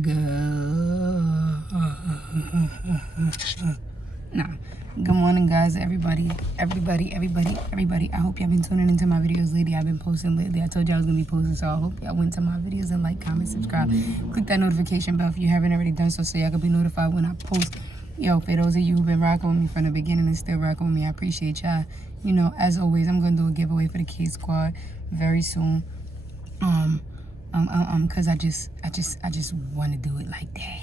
Good. Nah. Good morning, guys. Everybody. I hope y'all been tuning into my videos lately. I've been posting lately. I told y'all I was gonna be posting, so I hope y'all went to my videos and like, comment, subscribe. Click that notification bell if you haven't already done so y'all can be notified when I post. Yo, for those of you who've been rocking with me from the beginning and still rocking with me, I appreciate y'all. You know, as always, I'm gonna do a giveaway for the K Squad very soon. Cause I just want to do it like that.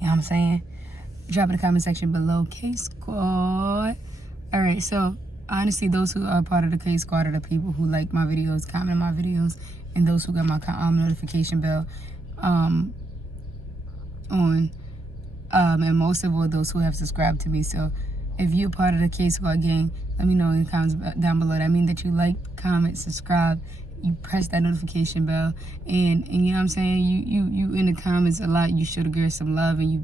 You know what I'm saying? Drop in the comment section below, K Squad. All right, so honestly, those who are part of the K Squad are the people who like my videos, comment my videos, and those who got my notification bell on. And most of all, those who have subscribed to me. So if you're part of the K Squad gang, let me know in the comments down below. That means that you like, comment, subscribe, you press that notification bell, and you know what I'm saying, you in the comments a lot. You show the girl some love, and you've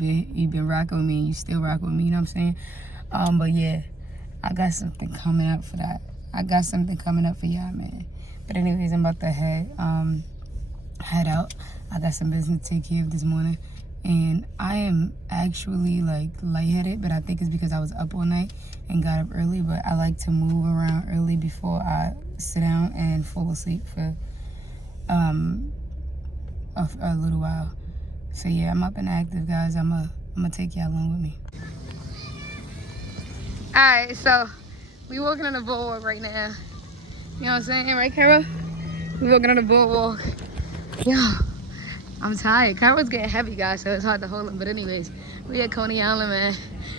been rocking with me, and you still rocking with me, you know what I'm saying? But yeah, I got something coming up for that. I got something coming up for y'all, man. But anyways, I'm about to head out. I got some business to take care of this morning, and I am actually like lightheaded, but I think it's because I was up all night and got up early. But I like to move around early before I sit down and fall asleep for a little while. So yeah, I'm up and active, guys. I'm gonna take y'all along with me. All right, so we walking on the boardwalk right now. You know what I'm saying, right, Kyro? We walking on the boardwalk. Yeah, I'm tired. Kyro's getting heavy, guys, so it's hard to hold him. But anyways, we at Coney Island, man.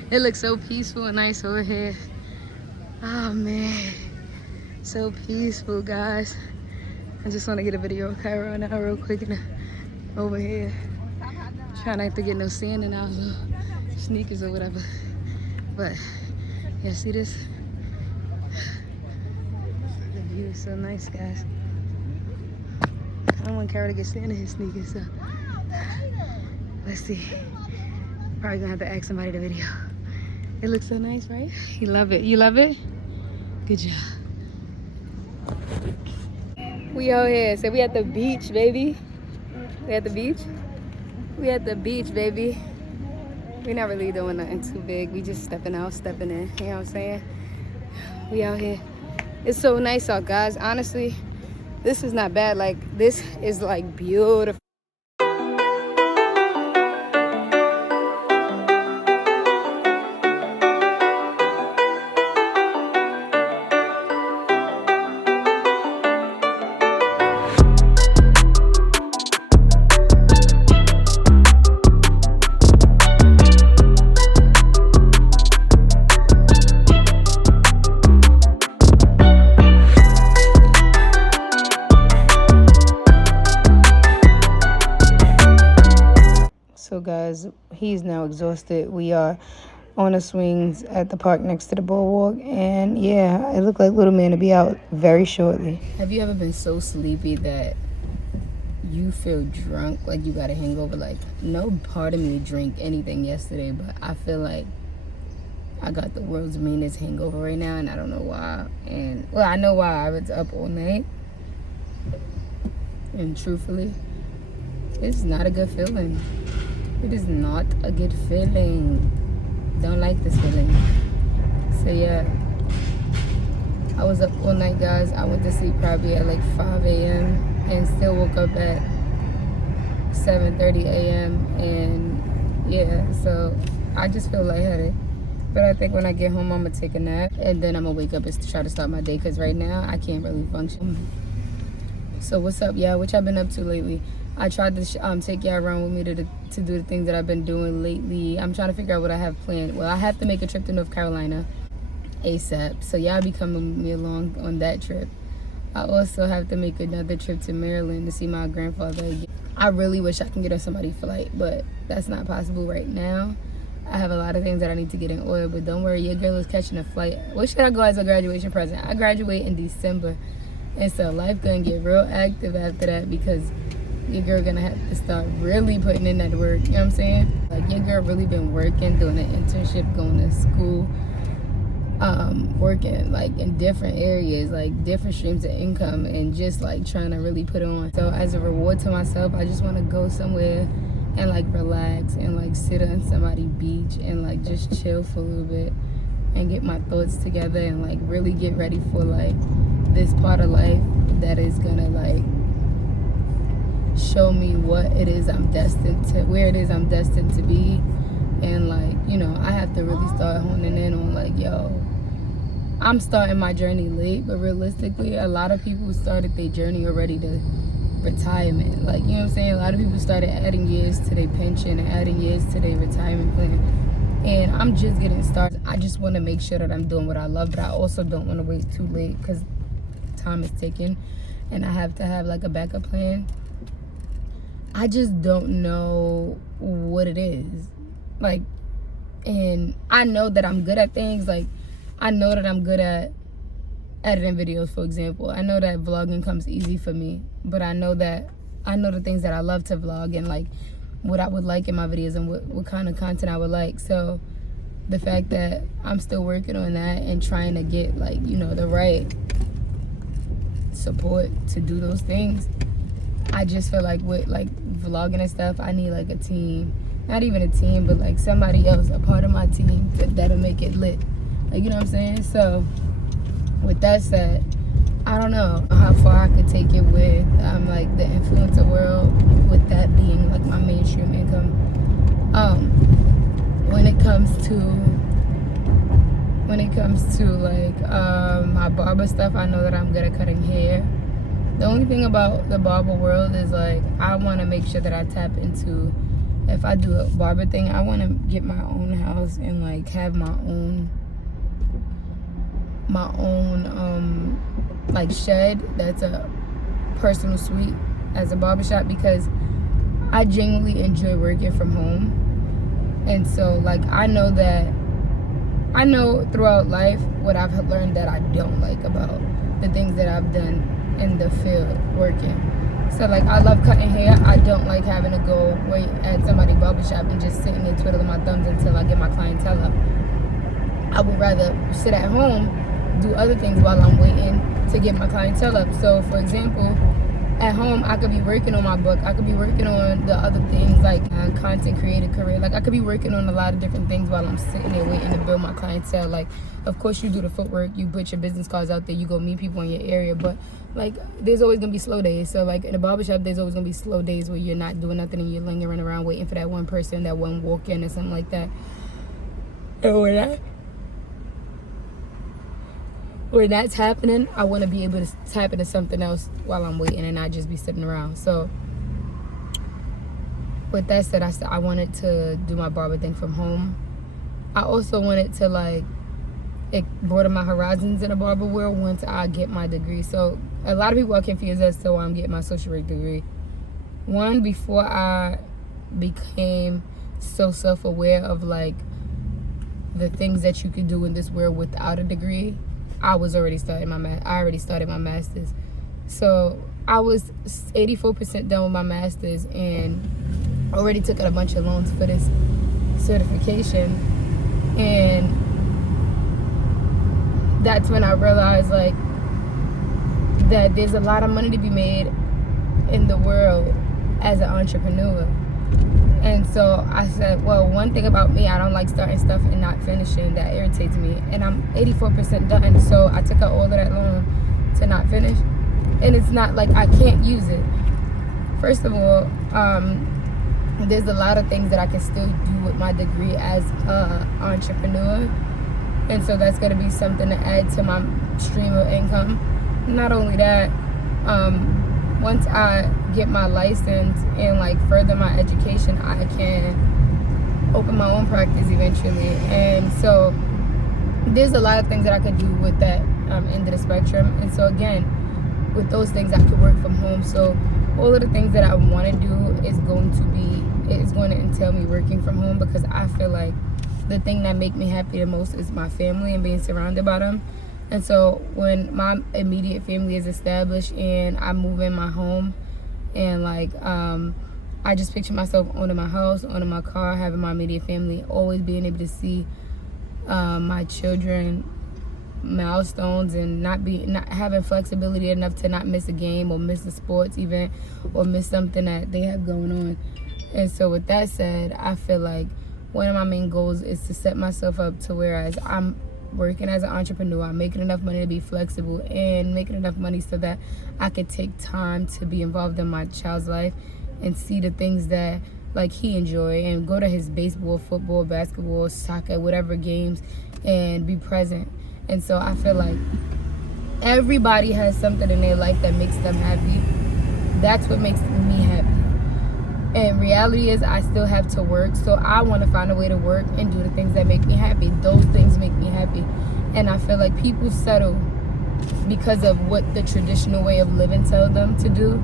It looks so peaceful and nice over here. Oh man, so peaceful, guys. I just want to get a video of Kyro now real quick and over here. Try not to get no sand in our sneakers or whatever. But yeah, see this? The view is so nice, guys. I don't want Kyro to get sand in his sneakers, so let's see. Probably gonna have to ask somebody to video. It looks so nice, right? You love it. You love it? Good job. We out here. So we at the beach, baby. We at the beach? We at the beach, baby. We're not really doing nothing too big. We just stepping out, stepping in. You know what I'm saying? We out here. It's so nice out, guys. Honestly, this is not bad. Like, this is like beautiful. So guys, he's now exhausted. We are on the swings at the park next to the boardwalk, and yeah, it looked like little man to be out very shortly. Have you ever been so sleepy that you feel drunk, like you got a hangover? Like, no part of me drank anything yesterday, but I feel like I got the world's meanest hangover right now, and I don't know why. And well, I know why. I was up all night, and truthfully, it's not a good feeling. It is not a good feeling. Don't like this feeling. So yeah, I was up all night, guys. I went to sleep probably at like 5 a.m. and still woke up at 7:30 a.m. and yeah, so I just feel lightheaded. But I think when I get home, I'm gonna take a nap, and then I'm gonna wake up and try to start my day, because right now I can't really function. So what's up, y'all? What y'all been up to lately? I tried to take y'all around with me to do the things that I've been doing lately. I'm trying to figure out what I have planned. Well, I have to make a trip to North Carolina ASAP, so y'all be coming with me along on that trip. I also have to make another trip to Maryland to see my grandfather again. I really wish I can get on somebody's flight, but that's not possible right now. I have a lot of things that I need to get in order, but don't worry, your girl is catching a flight. What should I go as a graduation present? I graduate in December, and so life gonna get real active after that, because your girl gonna have to start really putting in that work. You know what I'm saying? Like, your girl really been working, doing an internship, going to school, working like in different areas, like different streams of income, and just like trying to really put it on. So as a reward to myself, I just want to go somewhere, and like relax and like sit on somebody's beach and like just chill for a little bit and get my thoughts together and like really get ready for like this part of life that is gonna like show me what it is I'm destined to, where it is I'm destined to be. And like, you know, I have to really start honing in on like, yo, I'm starting my journey late, but realistically a lot of people started their journey already to retirement. Like, you know what I'm saying? A lot of people started adding years to their pension and adding years to their retirement plan. And I'm just getting started. I just want to make sure that I'm doing what I love, but I also don't want to wait too late because time is ticking and I have to have like a backup plan. I just don't know what it is. Like, and I know that I'm good at things. Like, I know that I'm good at editing videos, for example. I know that vlogging comes easy for me, but I know the things that I love to vlog and like what I would like in my videos and what kind of content I would like. So the fact that I'm still working on that and trying to get like, you know, the right support to do those things, I just feel like with like vlogging and stuff, I need like a team. Not even a team, but like somebody else, a part of my team that'll make it lit. Like, you know what I'm saying? So with that said, I don't know how far I could take it with like the influencer world, with that being like my mainstream income. When it comes to like my barber stuff, I know that I'm good at cutting hair. The only thing about the barber world is like I want to make sure that I tap into, if I do a barber thing, I want to get my own house and like have my own like shed that's a personal suite as a barbershop, because I genuinely enjoy working from home. And so like I know throughout life what I've learned that I don't like about the things that I've done in the field working. So like I love cutting hair. I don't like having to go wait at somebody's barbershop and just sitting there twiddling my thumbs until I get my clientele up. I would rather sit at home, do other things while I'm waiting to get my clientele up. So for example, at home I could be working on my book, I could be working on the other things like content creator career. Like I could be working on a lot of different things while I'm sitting there waiting to build my clientele. Like of course you do the footwork, you put your business cards out there, you go meet people in your area, but like there's always gonna be slow days. So like in a barbershop there's always gonna be slow days where you're not doing nothing and you're lingering around waiting for that one person, that one walk-in or something like that. And when that's happening, I want to be able to tap into something else while I'm waiting and not just be sitting around. So with that said, I wanted to do my barber thing from home. I also wanted to like broaden my horizons in the barber world once I get my degree. So a lot of people are confused as to why I'm getting my social work degree. One, before I became so self-aware of like the things that you could do in this world without a degree, I already started my master's. So I was 84% done with my master's and already took out a bunch of loans for this certification. And that's when I realized like that there's a lot of money to be made in the world as an entrepreneur. And so I said, well, one thing about me, I don't like starting stuff and not finishing. That irritates me. And I'm 84% done. So I took out all of that loan to not finish. And it's not like I can't use it. First of all, there's a lot of things that I can still do with my degree as an entrepreneur. And so that's going to be something to add to my stream of income. Not only that, once I get my license and like further my education, I can open my own practice eventually. And so there's a lot of things that I could do with that end of the spectrum. And so again, with those things I could work from home. So all of the things that I want to do is going to entail me working from home, because I feel like the thing that makes me happy the most is my family and being surrounded by them. And so when my immediate family is established and I move in my home and like I just picture myself owning my house, owning my car, having my immediate family, always being able to see my children milestones and not having flexibility enough to not miss a game or miss a sports event or miss something that they have going on. And so with that said, I feel like one of my main goals is to set myself up to whereas I'm working as an entrepreneur, I'm making enough money to be flexible and making enough money so that I could take time to be involved in my child's life and see the things that like he enjoy and go to his baseball, football, basketball, soccer, whatever games and be present. And so I feel like everybody has something in their life that makes them happy. That's what makes me happy. And reality is I still have to work, so I want to find a way to work and do the things that make me happy. Those things make me happy. And I feel like people settle because of what the traditional way of living tells them to do.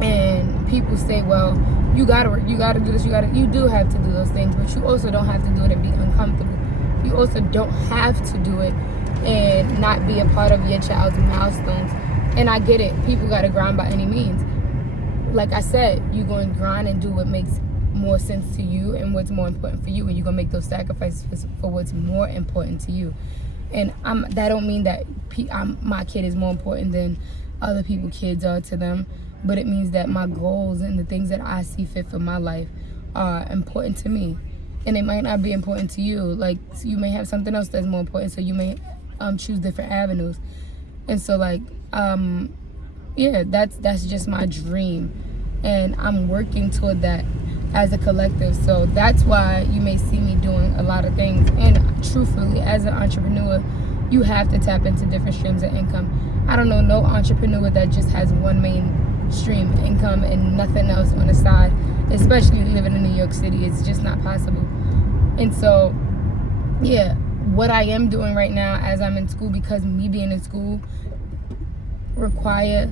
And people say, well, you gotta work, you gotta do this, you do have to do those things, but you also don't have to do it and be uncomfortable. You also don't have to do it and not be a part of your child's milestones. And I get it, people gotta grind by any means. Like I said, you're going to grind and do what makes more sense to you and what's more important for you, and you're going to make those sacrifices for what's more important to you. And that don't mean that my kid is more important than other people's kids are to them, but it means that my goals and the things that I see fit for my life are important to me. And it might not be important to you. Like, so you may have something else that's more important, so you may choose different avenues. And so, like, yeah, that's just my dream, and I'm working toward that as a collective. So that's why you may see me doing a lot of things. And truthfully, as an entrepreneur, you have to tap into different streams of income. I don't know no entrepreneur that just has one main stream of income and nothing else on the side, especially living in New York City. It's just not possible. And so, yeah, what I am doing right now as I'm in school, because me being in school require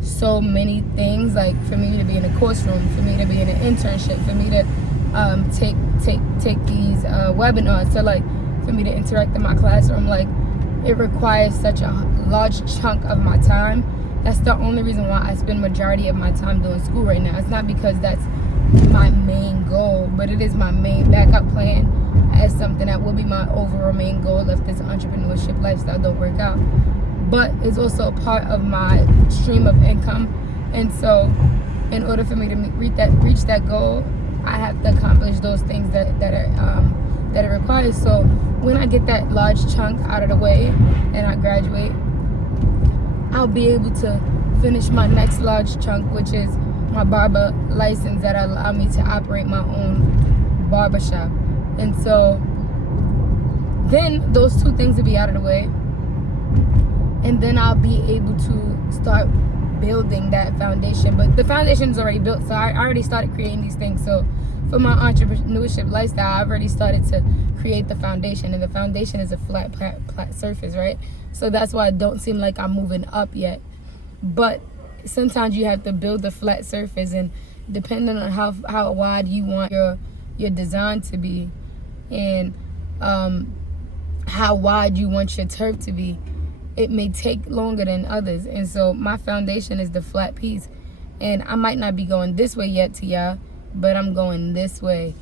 so many things, like for me to be in a course room, for me to be in an internship, for me to take these webinars, so like for me to interact in my classroom, like it requires such a large chunk of my time. That's the only reason why I spend majority of my time doing school right now. It's not because that's my main goal, but it is my main backup plan as something that will be my overall main goal if this entrepreneurship lifestyle don't work out. But it's also a part of my stream of income. And so in order for me to reach that goal, I have to accomplish those things that it requires. So when I get that large chunk out of the way and I graduate, I'll be able to finish my next large chunk, which is my barber license that allow me to operate my own barbershop. And so then those two things will be out of the way. And then I'll be able to start building that foundation. But the foundation is already built, so I already started creating these things. So for my entrepreneurship lifestyle, I've already started to create the foundation. And the foundation is a flat surface, right? So that's why it don't seem like I'm moving up yet. But sometimes you have to build the flat surface, and depending on how wide you want your design to be, and how wide you want your turf to be, it may take longer than others. And so my foundation is the flat piece, and I might not be going this way yet to y'all, but I'm going this way.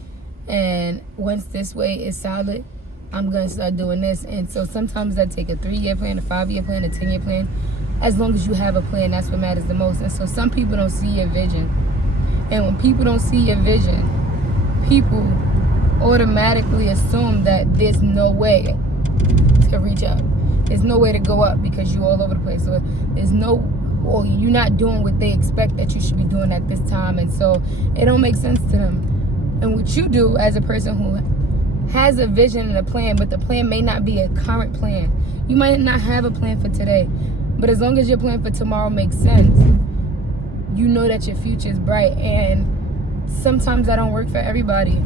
And once this way is solid, I'm gonna start doing this. And so sometimes that take a 3-year plan, a 5-year plan, a 10-year plan. As long as you have a plan, that's what matters the most. And so some people don't see your vision, and when people don't see your vision, people automatically assume that there's no way to reach up. There's no way to go up because you're all over the place. So or you're not doing what they expect that you should be doing at this time. And so it don't make sense to them. And what you do as a person who has a vision and a plan, but the plan may not be a current plan. You might not have a plan for today, but as long as your plan for tomorrow makes sense, you know that your future is bright. And sometimes that don't work for everybody.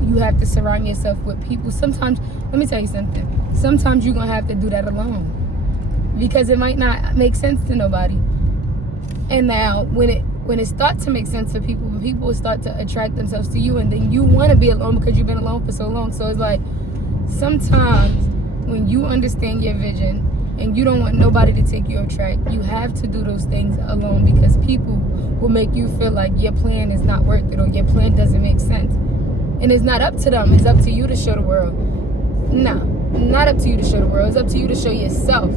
You have to surround yourself with people. Sometimes, let me tell you something. Sometimes you're going to have to do that alone, because it might not make sense to nobody. And now when it starts to make sense to people, people will start to attract themselves to you, and then you want to be alone because you've been alone for so long. So it's like, sometimes when you understand your vision and you don't want nobody to take you off track, you have to do those things alone, because people will make you feel like your plan is not worth it or your plan doesn't make sense. And it's not up to them. It's up to you to show the world. No, not up to you to show the world. It's up to you to show yourself.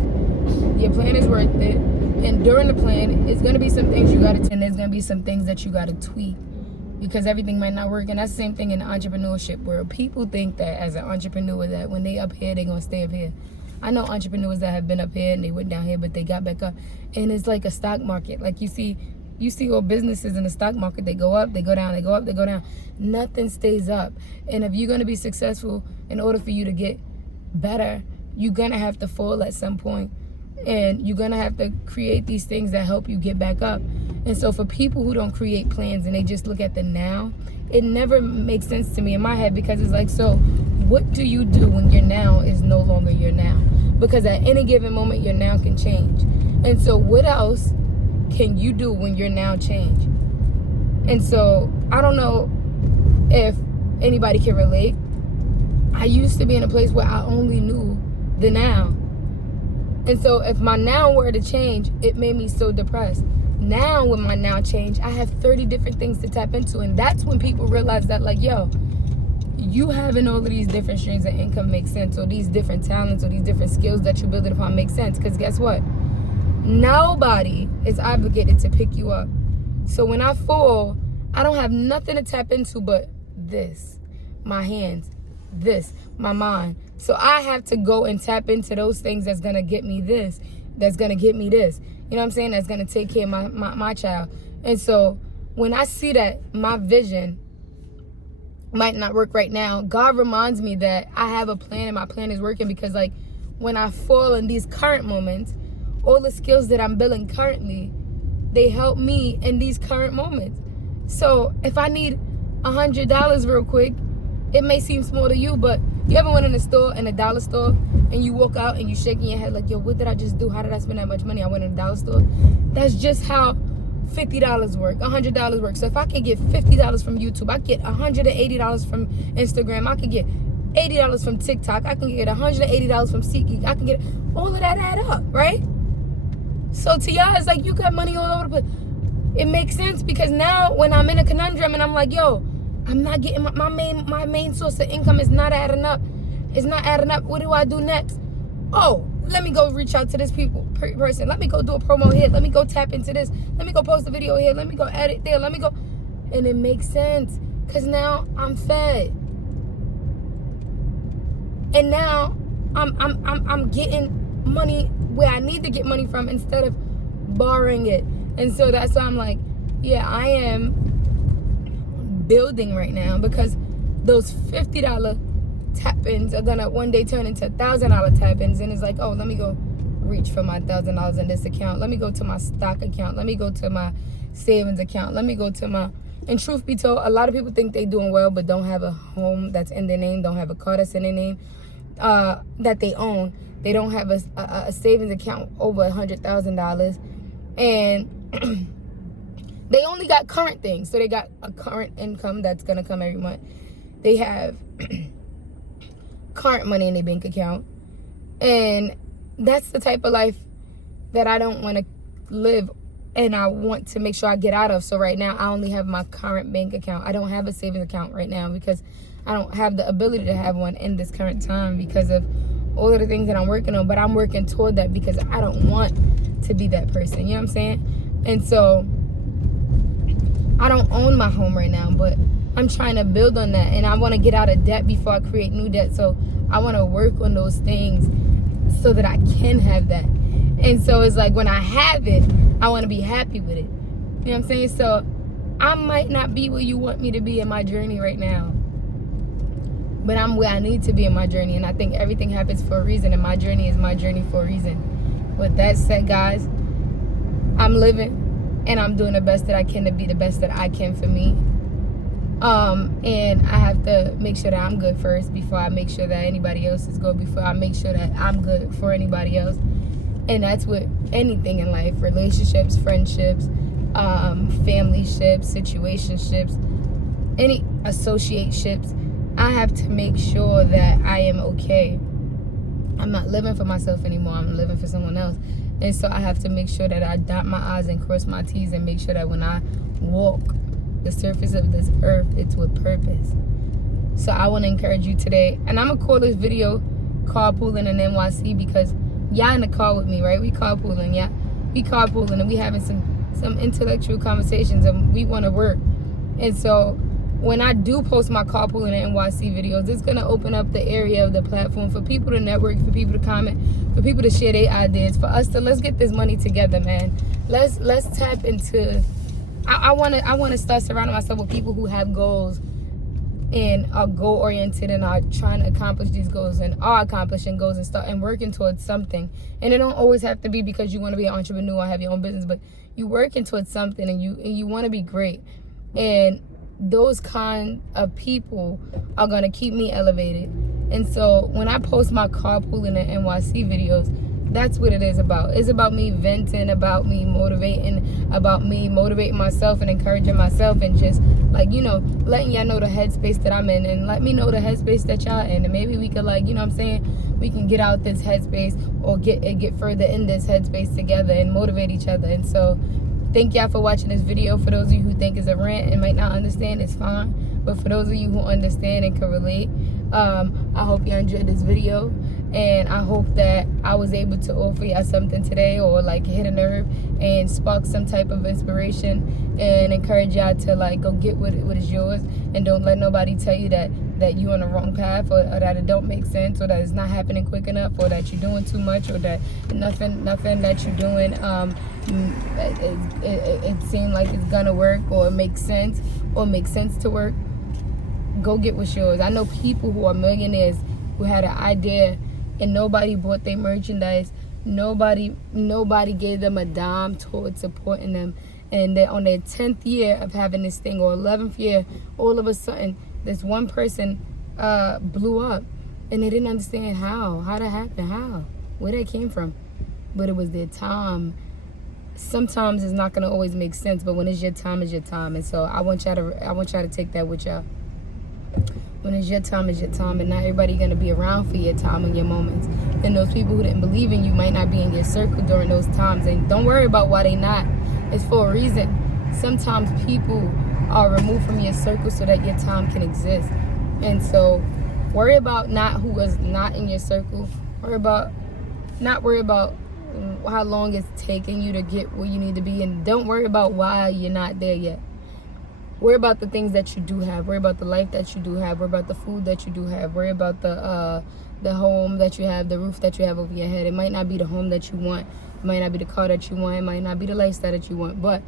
Your plan is worth it. And during the plan, it's going to be some things you got to, and there's going to be some things that you got to tweak. because everything might not work. And that's the same thing in the entrepreneurship world. People think that as an entrepreneur that when they up here, they're going to stay up here. I know entrepreneurs that have been up here and they went down here, but they got back up. And it's like a stock market. Like you see all businesses in the stock market, they go up, they go down, they go up, they go down. Nothing stays up. And if you're going to be successful, in order for you to get better, you're going to have to fall at some point. And you're going to have to create these things that help you get back up. And so for people who don't create plans and they just look at the now, it never makes sense to me in my head, because it's like, so what do you do when your now is no longer your now? Because at any given moment, your now can change. And so what else can you do when your now change? And so I don't know if anybody can relate. I used to be in a place where I only knew the now. And so if my now were to change, it made me so depressed. Now when my now change, I have 30 different things to tap into. And that's when people realize that, like, yo, you having all of these different streams of income makes sense, or these different talents or these different skills that you build it upon makes sense. Because guess what? Nobody is obligated to pick you up. So when I fall, I don't have nothing to tap into but this, my hands, this, my mind. So I have to go and tap into those things that's going to get me this, that's going to get me this. You know what I'm saying? That's going to take care of my child. And so when I see that my vision might not work right now, God reminds me that I have a plan and my plan is working, because like when I fall in these current moments, all the skills that I'm building currently, they help me in these current moments. So if I need $100 real quick, it may seem small to you, but you ever went in a store, in a dollar store, and you walk out and you shaking your head like, yo, what did I just do? How did I spend that much money? I went in a dollar store. That's just how $50 work, $100 work. So if I could get $50 from YouTube, I get $180 from Instagram, I could get $80 from TikTok, I can get $180 from SeatGeek, I can get all of that add up, right? So to y'all, it's like you got money all over the place. It makes sense, because now when I'm in a conundrum and I'm like, yo, I'm not getting my main source of income is not adding up. It's not adding up. What do I do next? Oh, let me go reach out to this person. Let me go do a promo here. Let me go tap into this. Let me go post a video here. Let me go edit there. Let me go. And it makes sense, because now I'm fed. And now I'm getting money where I need to get money from instead of borrowing it. And so that's why I'm like, yeah, I am building right now, because those $50 tap-ins are gonna one day turn into $1,000 tap-ins. And it's like, oh, let me go reach for my $1,000 in this account. Let me go to my stock account. Let me go to my savings account. Let me go to my... And truth be told, a lot of people think they're doing well, but don't have a home that's in their name, don't have a car that's in their name, that they own. They don't have a savings account over $100,000. And they only got current things. So they got a current income that's going to come every month. They have current money in their bank account. And that's the type of life that I don't want to live, and I want to make sure I get out of. So right now, I only have my current bank account. I don't have a savings account right now, because I don't have the ability to have one in this current time because of all of the things that I'm working on. But I'm working toward that, because I don't want to be that person. You know what I'm saying? And so I don't own my home right now, but I'm trying to build on that. And I want to get out of debt before I create new debt. So I want to work on those things so that I can have that. And so it's like when I have it, I want to be happy with it. You know what I'm saying? So I might not be where you want me to be in my journey right now, but I'm where I need to be in my journey. And I think everything happens for a reason, and my journey is my journey for a reason. With that said, guys, I'm living, and I'm doing the best that I can to be the best that I can for me. And I have to make sure that I'm good first before I make sure that anybody else is good, before I make sure that I'm good for anybody else. And that's with anything in life: relationships, friendships, family-ships, situationships, any associateships. I have to make sure that I am okay. I'm not living for myself anymore. I'm living for someone else. And so I have to make sure that I dot my I's and cross my T's, and make sure that when I walk the surface of this earth, it's with purpose. So I want to encourage you today, and I'm going to call this video Carpooling in NYC, because y'all in the car with me, right? We carpooling, yeah? We carpooling, and we having some intellectual conversations, and we want to work. And so when I do post my Carpool in NYC videos, it's going to open up the area of the platform for people to network, for people to comment, for people to share their ideas, for us to, let's get this money together, man. Let's tap into, I want to start surrounding myself with people who have goals and are goal oriented and are trying to accomplish these goals and are accomplishing goals and start and working towards something. And it don't always have to be because you want to be an entrepreneur or have your own business, but you working towards something and you want to be great. And those kind of people are going to keep me elevated. And so when I post my Carpool in NYC videos, that's what it is about. It's about me venting, about me motivating myself and encouraging myself, and just like, you know, letting y'all know the headspace that I'm in, and let me know the headspace that y'all in, and maybe we could, like, you know what I'm saying, we can get out this headspace or get further in this headspace together and motivate each other. And so thank y'all for watching this video. For those of you who think it's a rant and might not understand, it's fine. But for those of you who understand and can relate, I hope you enjoyed this video. And I hope that I was able to offer y'all something today, or like hit a nerve and spark some type of inspiration and encourage y'all to like go get what is yours, and don't let nobody tell you that you're on the wrong path, or that it don't make sense, or that it's not happening quick enough, or that you're doing too much, or that nothing that you're doing it seems like it's gonna work or make sense to work. Go get what's yours. I know people who are millionaires who had an idea and nobody bought their merchandise. Nobody gave them a dime towards supporting them. And they're on their 10th year of having this thing, or 11th year, all of a sudden, this one person blew up. And they didn't understand how that happened, where that came from. But it was their time. Sometimes it's not going to always make sense, but when it's your time, it's your time. And so I want y'all to take that with y'all. When it's your time, it's your time, and not everybody gonna be around for your time and your moments. And those people who didn't believe in you might not be in your circle during those times. And don't worry about why they not. It's for a reason. Sometimes people are removed from your circle so that your time can exist. And so worry about not who was not in your circle. Worry about how long it's taking you to get where you need to be, and don't worry about why you're not there yet. Worry about the things that you do have. Worry about the life that you do have. Worry about the food that you do have. Worry about the home that you have, the roof that you have over your head. It might not be the home that you want. It might not be the car that you want. It might not be the lifestyle that you want. But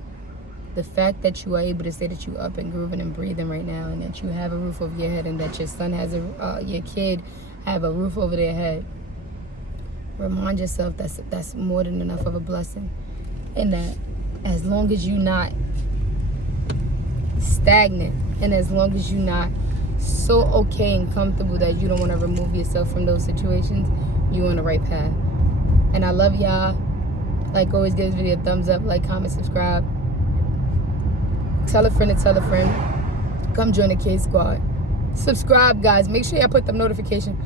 the fact that you are able to say that you're up and grooving and breathing right now, and that you have a roof over your head, and that your son has your kid have a roof over their head, remind yourself that's more than enough of a blessing. And that as long as you're not stagnant, and as long as you're not so okay and comfortable that you don't want to remove yourself from those situations, you're on the right path. And I love y'all. Like always, give this video a thumbs up, like, comment, subscribe. Tell a friend to tell a friend. Come join the K Squad. Subscribe, guys. Make sure y'all put the notification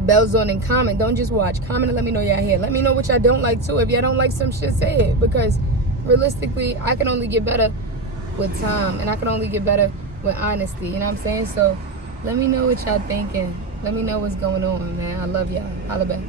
bells on, and comment. Don't just watch. Comment and let me know y'all here. Let me know what y'all don't like too. If y'all don't like some shit, say it. Because realistically, I can only get better with time, and I can only get better with honesty. You know what I'm saying? So let me know what y'all thinking. Let me know what's going on, man. I love y'all. Holla back.